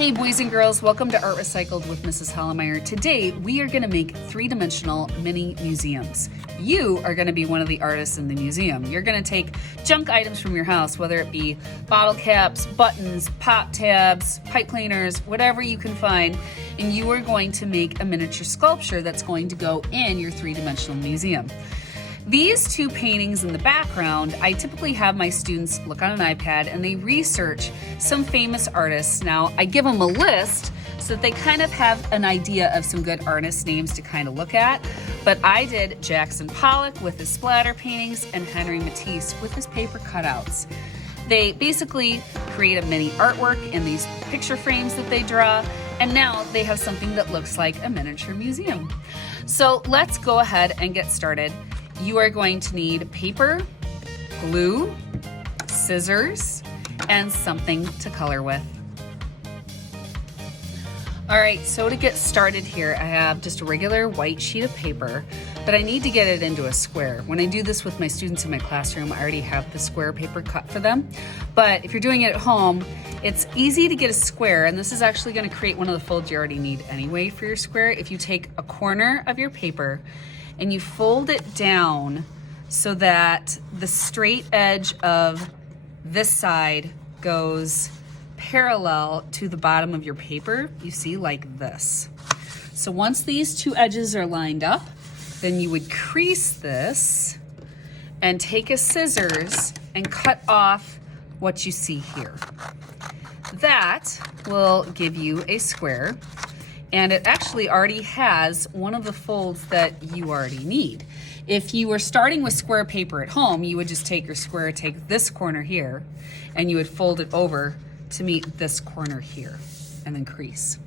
Hey boys and girls, welcome to Art Recycled with Mrs. Hollemeyer. Today we are going to make three-dimensional mini museums. You are going to be one of the artists in the museum. You're going to take junk items from your house, whether it be bottle caps, buttons, pop tabs, pipe cleaners, whatever you can find, and you are going to make a miniature sculpture that's going to go in your three-dimensional museum. These two paintings in the background, I typically have my students look on an iPad and they research some famous artists. Now, I give them a list so that they kind of have an idea of some good artist names to kind of look at. But I did Jackson Pollock with his splatter paintings and Henry Matisse with his paper cutouts. They basically create a mini artwork in these picture frames that they draw, and now they have something that looks like a miniature museum. So let's go ahead and get started. You are going to need paper, glue, scissors, and something to color with. All right, so to get started here, I have just a regular white sheet of paper, but I need to get it into a square. When I do this with my students in my classroom, I already have the square paper cut for them. But if you're doing it at home, it's easy to get a square, and this is actually gonna create one of the folds you already need anyway for your square. If you take a corner of your paper and you fold it down so that the straight edge of this side goes parallel to the bottom of your paper, you see, like this. So once these two edges are lined up, then you would crease this and take a scissors and cut off what you see here. That will give you a square. And it actually already has one of the folds that you already need. If you were starting with square paper at home, you would just take your square, take this corner here, and you would fold it over to meet this corner here, and then crease.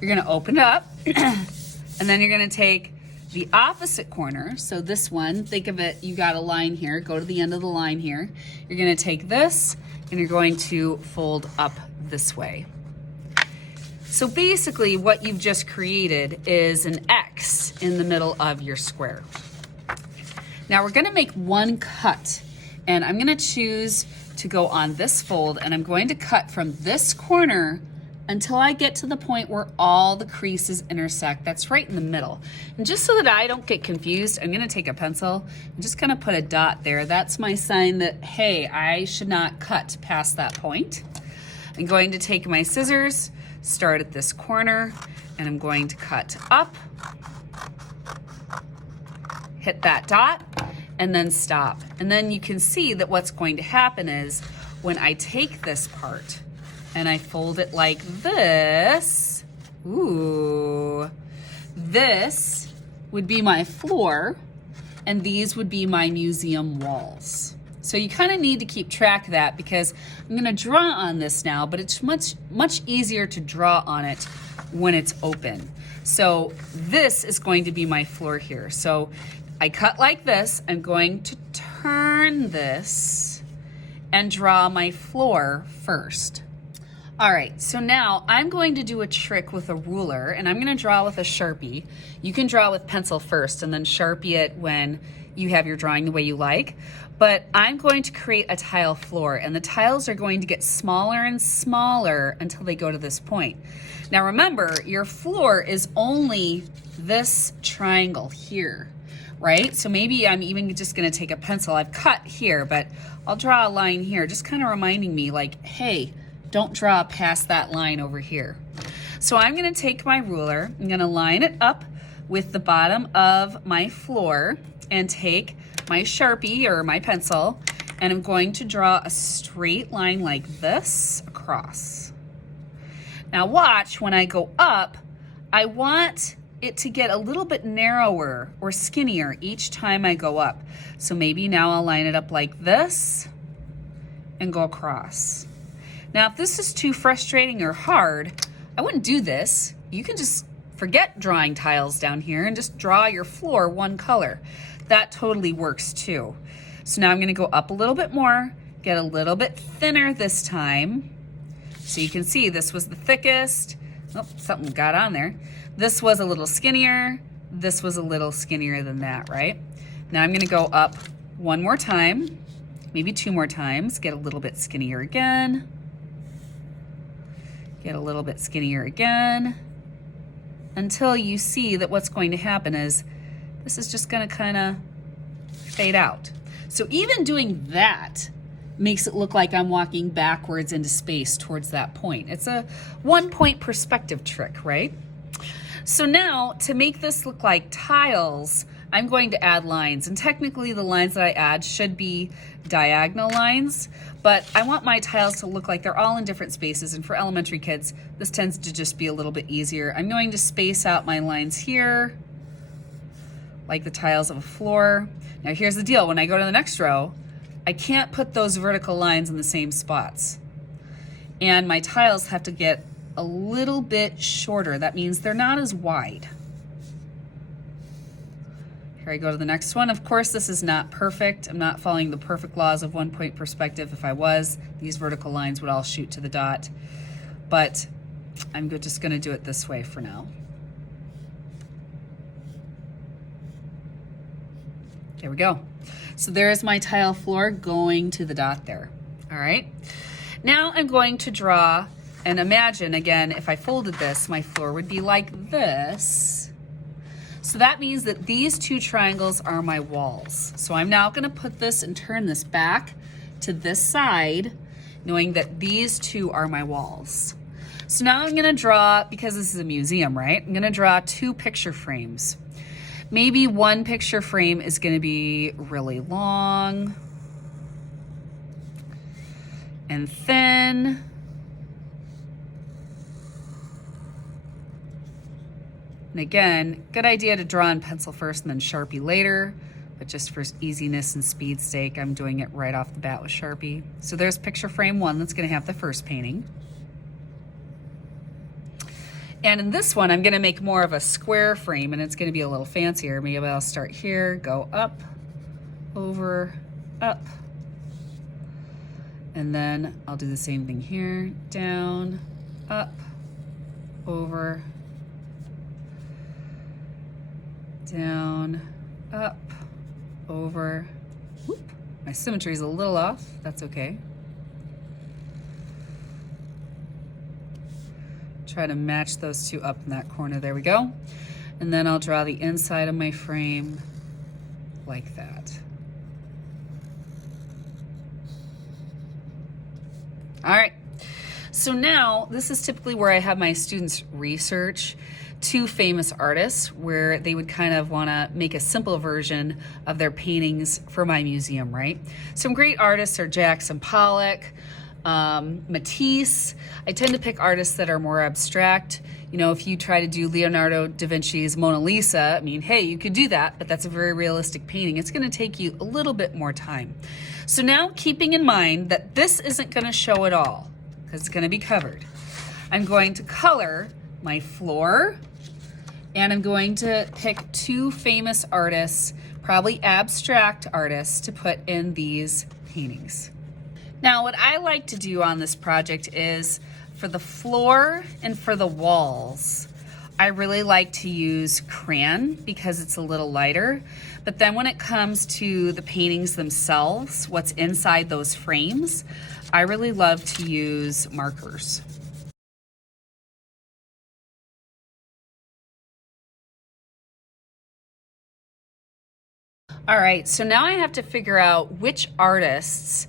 You're gonna open it up, and then you're gonna take the opposite corner. So this one, think of it, you got a line here, go to the end of the line here. You're gonna take this, and you're going to fold up this way. So basically what you've just created is an X in the middle of your square. Now we're gonna make one cut, and I'm gonna choose to go on this fold, and I'm going to cut from this corner until I get to the point where all the creases intersect. That's right in the middle. And just so that I don't get confused, I'm gonna take a pencil and just gonna put a dot there. That's my sign that, hey, I should not cut past that point. I'm going to take my scissors, start at this corner, and I'm going to cut up, hit that dot, and then stop. And then you can see that what's going to happen is when I take this part and I fold it like this, ooh, this would be my floor, and these would be my museum walls. So you kind of need to keep track of that because I'm gonna draw on this now, but it's much easier to draw on it when it's open. So this is going to be my floor here. So I cut like this, I'm going to turn this and draw my floor first. All right, so now I'm going to do a trick with a ruler, and I'm gonna draw with a Sharpie. You can draw with pencil first and then Sharpie it when you have your drawing the way you like. But I'm going to create a tile floor, and the tiles are going to get smaller and smaller until they go to this point. Now remember, your floor is only this triangle here, right? So maybe I'm even just gonna take a pencil. I've cut here, but I'll draw a line here, just kind of reminding me like, hey, don't draw past that line over here. So I'm gonna take my ruler, I'm gonna line it up with the bottom of my floor and take my Sharpie or my pencil, and I'm going to draw a straight line like this across. Now watch, when I go up, I want it to get a little bit narrower or skinnier each time I go up. So maybe now I'll line it up like this and go across. Now if this is too frustrating or hard, I wouldn't do this. You can just forget drawing tiles down here and just draw your floor one color. That totally works too. So now I'm gonna go up a little bit more, get a little bit thinner this time. So you can see this was the thickest. Oh, something got on there. This was a little skinnier. This was a little skinnier than that, right? Now I'm gonna go up one more time, maybe two more times, get a little bit skinnier again. Get a little bit skinnier again until you see that what's going to happen is this is just going to kind of fade out. So even doing that makes it look like I'm walking backwards into space towards that point. It's a 1-point perspective trick, right? So now to make this look like tiles, I'm going to add lines, and technically the lines that I add should be diagonal lines, but I want my tiles to look like they're all in different spaces, and for elementary kids, this tends to just be a little bit easier. I'm going to space out my lines here, like the tiles of a floor. Now here's the deal, when I go to the next row, I can't put those vertical lines in the same spots. And my tiles have to get a little bit shorter. That means they're not as wide. Here I go to the next one. Of course, this is not perfect. I'm not following the perfect laws of 1-point perspective. If I was, these vertical lines would all shoot to the dot. But I'm just gonna do it this way for now. There we go. So there's my tile floor going to the dot there. All right. Now I'm going to draw, and imagine again, if I folded this, my floor would be like this. So that means that these two triangles are my walls. So I'm now going to put this and turn this back to this side, knowing that these two are my walls. So now I'm going to draw, because this is a museum, right? I'm going to draw 2 picture frames. Maybe one picture frame is going to be really long and thin. And again, good idea to draw in pencil first and then Sharpie later, but just for easiness and speed's sake, I'm doing it right off the bat with Sharpie. So there's picture frame 1 that's going to have the first painting. And in this one, I'm going to make more of a square frame, and it's going to be a little fancier. Maybe I'll start here, go up, over, up. And then I'll do the same thing here, down, up, over, down, up, over. Whoop. My symmetry is a little off. That's okay. Try to match those two up in that corner. There we go. And then I'll draw the inside of my frame like that. All right. So now this is typically where I have my students research 2 famous artists where they would kind of want to make a simple version of their paintings for my museum, right? Some great artists are Jackson Pollock, Matisse. I tend to pick artists that are more abstract. You know, if you try to do Leonardo da Vinci's Mona Lisa, I mean, hey, you could do that, but that's a very realistic painting. It's going to take you a little bit more time. So now, keeping in mind that this isn't going to show at all, because it's going to be covered, I'm going to color my floor, and I'm going to pick 2 famous artists, probably abstract artists, to put in these paintings. Now, what I like to do on this project is, for the floor and for the walls, I really like to use crayon because it's a little lighter. But then when it comes to the paintings themselves, what's inside those frames, I really love to use markers. All right, so now I have to figure out which artists'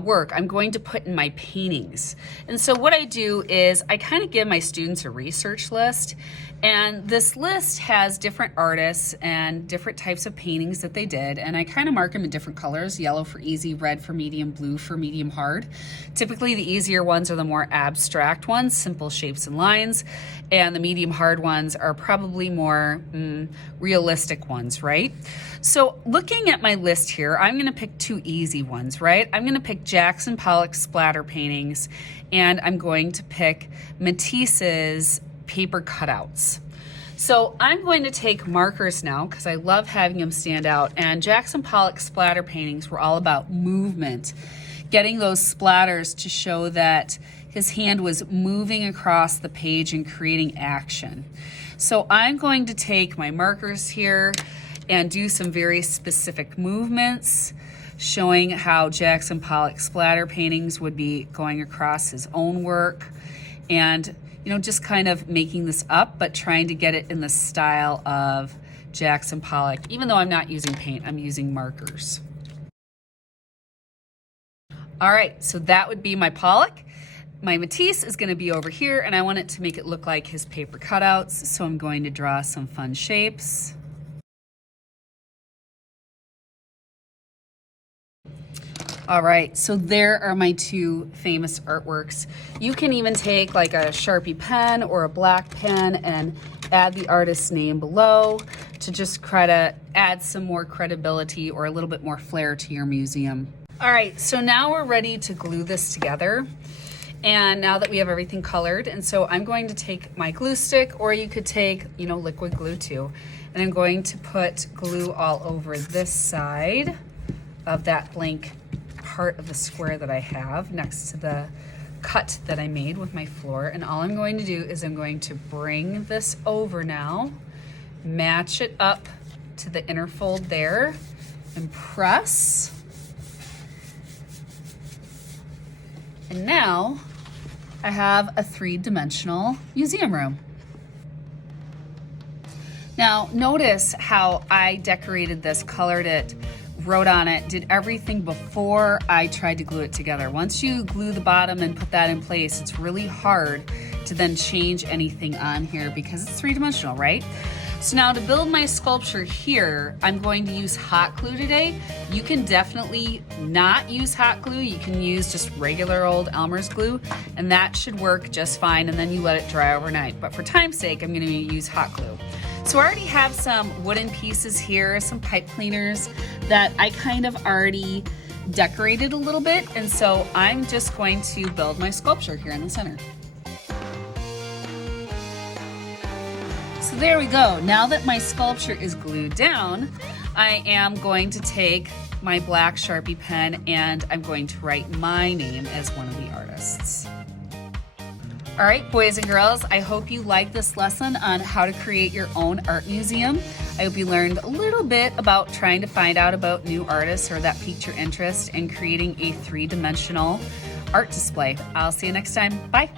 work I'm going to put in my paintings. And so what I do is I kind of give my students a research list, and this list has different artists and different types of paintings that they did, and I kind of mark them in different colors: yellow for easy, red for medium, blue for medium hard. Typically the easier ones are the more abstract ones, simple shapes and lines, and the medium hard ones are probably more realistic ones, right? So looking at my list here, I'm going to pick 2 easy ones, right? I'm going to pick Jackson Pollock splatter paintings, and I'm going to pick Matisse's paper cutouts. So I'm going to take markers now because I love having them stand out, and Jackson Pollock splatter paintings were all about movement, getting those splatters to show that his hand was moving across the page and creating action. So I'm going to take my markers here and do some very specific movements, showing how Jackson Pollock splatter paintings would be going across his own work. and you know, just kind of making this up, but trying to get it in the style of Jackson Pollock. Even though I'm not using paint, I'm using markers. All right, so that would be my Pollock. My Matisse is gonna be over here, and I want it to make it look like his paper cutouts, so I'm going to draw some fun shapes. All right, so there are my two famous artworks. You can even take like a Sharpie pen or a black pen and add the artist's name below to just try to add some more credibility or a little bit more flair to your museum. All right, so now we're ready to glue this together. And now that we have everything colored, and so I'm going to take my glue stick, or you could take, you know, liquid glue too, and I'm going to put glue all over this side of that blank part of the square that I have next to the cut that I made with my floor. And all I'm going to do is I'm going to bring this over now, match it up to the inner fold there, and press. And now I have a three-dimensional museum room. Now notice how I decorated this, colored it, wrote on it, did everything before I tried to glue it together. Once you glue the bottom and put that in place, it's really hard to then change anything on here because it's three-dimensional, right? So now to build my sculpture here, I'm going to use hot glue today. You can definitely not use hot glue. You can use just regular old Elmer's glue, and that should work just fine, and then you let it dry overnight. But for time's sake, I'm gonna use hot glue. So I already have some wooden pieces here, some pipe cleaners that I kind of already decorated a little bit, and so I'm just going to build my sculpture here in the center. So there we go. Now that my sculpture is glued down, I am going to take my black Sharpie pen and I'm going to write my name as one of the artists. All right, boys and girls, I hope you liked this lesson on how to create your own art museum. I hope you learned a little bit about trying to find out about new artists or that piqued your interest in creating a three-dimensional art display. I'll see you next time. Bye.